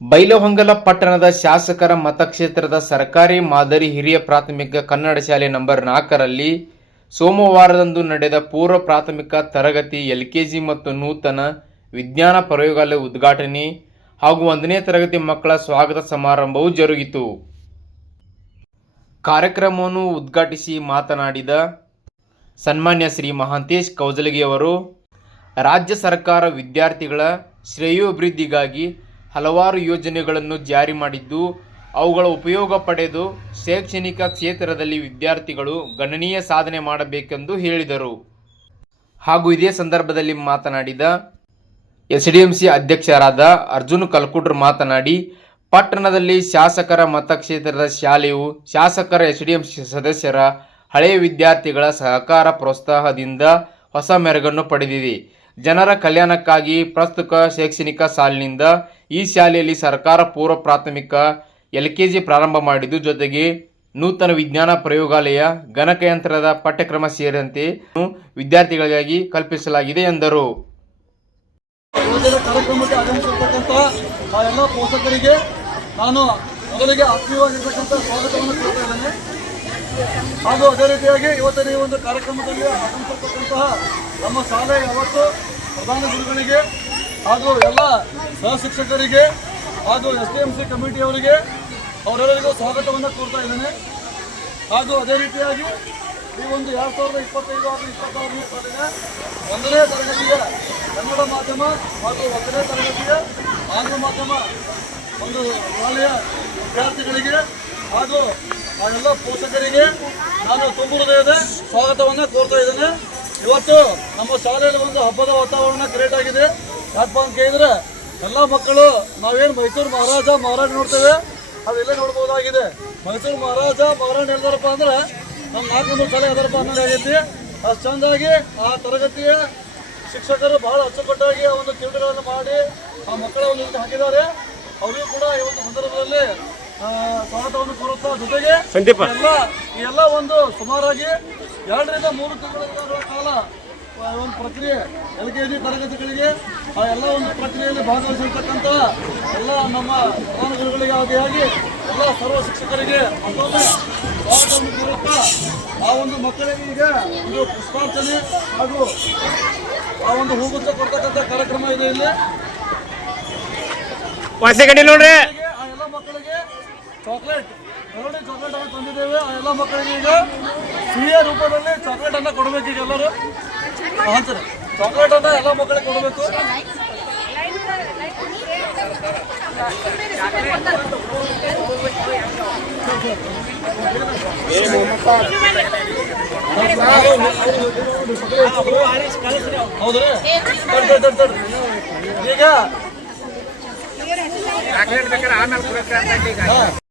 ಬೈಲಹೊಂಗಲ ಪಟ್ಟಣದ ಶಾಸಕರ ಮತಕ್ಷೇತ್ರದ ಸರ್ಕಾರಿ ಮಾದರಿ ಹಿರಿಯ ಪ್ರಾಥಮಿಕ ಕನ್ನಡ ಶಾಲೆ ನಂಬರ್ ನಾಲ್ಕರಲ್ಲಿ ಸೋಮವಾರದಂದು ನಡೆದ ಪೂರ್ವ ಪ್ರಾಥಮಿಕ ತರಗತಿ ಎಲ್ಕೆಜಿ ಮತ್ತು ನೂತನ ವಿಜ್ಞಾನ ಪ್ರಯೋಗಾಲಯ ಉದ್ಘಾಟನೆ ಹಾಗೂ ಒಂದನೇ ತರಗತಿ ಮಕ್ಕಳ ಸ್ವಾಗತ ಸಮಾರಂಭವು ಜರುಗಿತು. ಕಾರ್ಯಕ್ರಮವನ್ನು ಉದ್ಘಾಟಿಸಿ ಮಾತನಾಡಿದ ಸನ್ಮಾನ್ಯ ಶ್ರೀ ಮಹಾಂತೇಶ್ ಕೌಜಲಗಿಯವರು ರಾಜ್ಯ ಸರ್ಕಾರ ವಿದ್ಯಾರ್ಥಿಗಳ ಶ್ರೇಯೋಭಿವೃದ್ಧಿಗಾಗಿ ಹಲವಾರು ಯೋಜನೆಗಳನ್ನು ಜಾರಿ ಮಾಡಿದ್ದು, ಅವುಗಳ ಉಪಯೋಗ ಪಡೆದು ಶೈಕ್ಷಣಿಕ ಕ್ಷೇತ್ರದಲ್ಲಿ ವಿದ್ಯಾರ್ಥಿಗಳು ಗಣನೀಯ ಸಾಧನೆ ಮಾಡಬೇಕೆಂದು ಹೇಳಿದರು. ಹಾಗೂ ಇದೇ ಸಂದರ್ಭದಲ್ಲಿ ಮಾತನಾಡಿದ ಎಸ್ಡಿಎಂಸಿ ಅಧ್ಯಕ್ಷರಾದ ಅರ್ಜುನ್ ಕಲ್ಕುಟ್ರ್ ಮಾತನಾಡಿ, ಪಟ್ಟಣದಲ್ಲಿ ಶಾಸಕರ ಮತಕ್ಷೇತ್ರದ ಶಾಲೆಯು ಶಾಸಕರ ಎಸ್ಡಿಎಂಸಿ ಸದಸ್ಯರ ಹಳೆಯ ವಿದ್ಯಾರ್ಥಿಗಳ ಸಹಕಾರ ಪ್ರೋತ್ಸಾಹದಿಂದ ಹೊಸ ಮೆರುಗನ್ನು ಪಡೆದಿದೆ. ಜನರ ಕಲ್ಯಾಣಕ್ಕಾಗಿ ಪ್ರಸ್ತುತ ಶೈಕ್ಷಣಿಕ ಸಾಲಿನಿಂದ ಈ ಶಾಲೆಯಲ್ಲಿ ಸರ್ಕಾರ ಪೂರ್ವ ಪ್ರಾಥಮಿಕ, ಎಲ್ಕೆಜಿ ಪ್ರಾರಂಭ ಮಾಡಿದ್ದು, ಜೊತೆಗೆ ನೂತನ ವಿಜ್ಞಾನ ಪ್ರಯೋಗಾಲಯ ಗಣಕಯಂತ್ರದ ಪಠ್ಯಕ್ರಮ ಸೇರಿದಂತೆ ವಿದ್ಯಾರ್ಥಿಗಳಿಗಾಗಿ ಕಲ್ಪಿಸಲಾಗಿದೆ ಎಂದರು. ಕಾರ್ಯಕ್ರಮಕ್ಕೆ ಆ ಎಲ್ಲ ಪೋಷಕರಿಗೆ ನಾನು ಮೊದಲಿಗೆ ಆತ್ಮೀಯವಾಗಿರ್ತಕ್ಕಂಥ ಸ್ವಾಗತವನ್ನು ಕೇಳ್ತಾ ಇದ್ದೇನೆ. ಹಾಗೂ ಅದೇ ರೀತಿಯಾಗಿ ಇವತ್ತಿನ ಈ ಒಂದು ಕಾರ್ಯಕ್ರಮದಲ್ಲಿ ಆಗಮಿಸಿರ್ತಕ್ಕಂತಹ ನಮ್ಮ ಶಾಲೆ ಯಾವತ್ತು ಪ್ರಧಾನ ಗುರುಗಳಿಗೆ ಹಾಗೂ ಎಲ್ಲ ಸಹಶಿಕ್ಷಕರಿಗೆ ಹಾಗೂ ಎಸ್ ಟಿ ಎಂ ಸಿ ಕಮಿಟಿಯವರಿಗೆ ಅವರೆಲ್ಲರಿಗೂ ಸ್ವಾಗತವನ್ನು ಕೋರ್ತಾ ಇದ್ದೇನೆ. ಹಾಗೂ ಅದೇ ರೀತಿಯಾಗಿ ಈ ಒಂದು ಎರಡು ಸಾವಿರದ ಇಪ್ಪತ್ತೈದು ಹಾಗೂ ಇಪ್ಪತ್ತಾರನೇ ಸಾಲಿನ ಒಂದನೇ ತರಗತಿಯ ಕನ್ನಡ ಮಾಧ್ಯಮ ಹಾಗೂ ಒಂದನೇ ತರಗತಿಯ ಆಂಗ್ಲ ಮಾಧ್ಯಮ ಒಂದು ಶಾಲೆಯ ವಿದ್ಯಾರ್ಥಿಗಳಿಗೆ ಹಾಗೂ ಆ ಎಲ್ಲ ಪೋಷಕರಿಗೆ ನಾನು ತುಂಬ ಹೃದಯದ ಸ್ವಾಗತವನ್ನು ಕೋರ್ತಾ ಇದ್ದೇನೆ. ಇವತ್ತು ನಮ್ಮ ಶಾಲೆಯಲ್ಲಿ ಒಂದು ಹಬ್ಬದ ವಾತಾವರಣ ಕ್ರಿಯೇಟ್ ಆಗಿದೆ. ಯಾಕಪ್ಪ ಅಂತ ಕೇಳಿದ್ರೆ ಎಲ್ಲ ಮಕ್ಕಳು ನಾವೇನು ಮೈಸೂರು ಮಹಾರಾಜ ಮಹಾರಾಣಿ ನೋಡ್ತೇವೆ ಅದೆಲ್ಲ ನೋಡ್ಬೋದಾಗಿದೆ. ಮೈಸೂರು ಮಹಾರಾಜ ಮಹಾರಾಜ ಹೇಳ್ದಾರಪ್ಪ ಅಂದ್ರೆ ನಮ್ಮ ನಾಲ್ಕು ಶಾಲೆ ಯಾವ್ದಾರಪ್ಪ ಅನ್ನೋದು ಆಗೈತಿ. ಅಷ್ಟು ಚಂದಾಗಿ ಆ ತರಗತಿಯ ಶಿಕ್ಷಕರು ಬಹಳ ಅಚ್ಚುಕಟ್ಟಾಗಿ ಆ ಒಂದು ಕ್ರೀಡೆಗಳನ್ನು ಮಾಡಿ ಆ ಮಕ್ಕಳ ಒಂದು ಹಾಕಿದ್ದಾರೆ. ಅವರಿಗೂ ಕೂಡ ಈ ಒಂದು ಸಂದರ್ಭದಲ್ಲಿ ಸ್ವಾಗತವನ್ನು ಕೋರುತ್ತಾ ಜೊತೆಗೆ ಎಲ್ಲ ಎಲ್ಲ ಒಂದು ಸುಮಾರಾಗಿ ಎರಡರಿಂದ ಮೂರು ತಿಂಗಳ ಕಾಲ ಒಂದು ಪ್ರಕ್ರಿಯೆ ಎಲ್ ಕೆ ಜಿ ತರಗತಿಗಳಿಗೆ ಆ ಎಲ್ಲ ಒಂದು ಪ್ರಕ್ರಿಯೆಯಲ್ಲಿ ಭಾಗವಹಿಸಿರ್ತಕ್ಕಂಥ ಎಲ್ಲ ನಮ್ಮ ಗುರುಗಳಿಗೆ ಆದಿಯಾಗಿ ಎಲ್ಲ ಸರ್ವ ಶಿಕ್ಷಕರಿಗೆ ಸ್ವಾಗತವನ್ನು ಕೋರುತ್ತಾ ಆ ಒಂದು ಮಕ್ಕಳಿಗೆ ಈಗ ಒಂದು ಪುಷ್ಪಾರ್ಚನೆ ಹಾಗೂ ಆ ಒಂದು ಹೂಗುಚ್ಚ ಕೊಡ್ತಕ್ಕಂಥ ಕಾರ್ಯಕ್ರಮ ಇದೆ ಇಲ್ಲಿ. ನೋಡ್ರಿ. ಆ ಎಲ್ಲ ಮಕ್ಕಳಿಗೆ ಚಾಕ್ಲೇಟ್ ಎರಡು ಚಾಕ್ಲೇಟ್ ಅನ್ನು ತಂದಿದ್ದೇವೆ. ಆ ಎಲ್ಲ ಮಕ್ಕಳಿಗೆ ಈಗ ಸಿಹಿಯ ರೂಪದಲ್ಲಿ ಚಾಕ್ಲೇಟ್ ಅನ್ನ ಕೊಡಬೇಕು ಈಗ ಎಲ್ಲರೂ. ಹಾಂ ಸರ್ ಚಾಕ್ಲೇಟ್ ಅನ್ನ ಎಲ್ಲ ಮಕ್ಕಳಿಗೆ ಕೊಡಬೇಕು. ಹೌದ್ರಿ. ಈಗ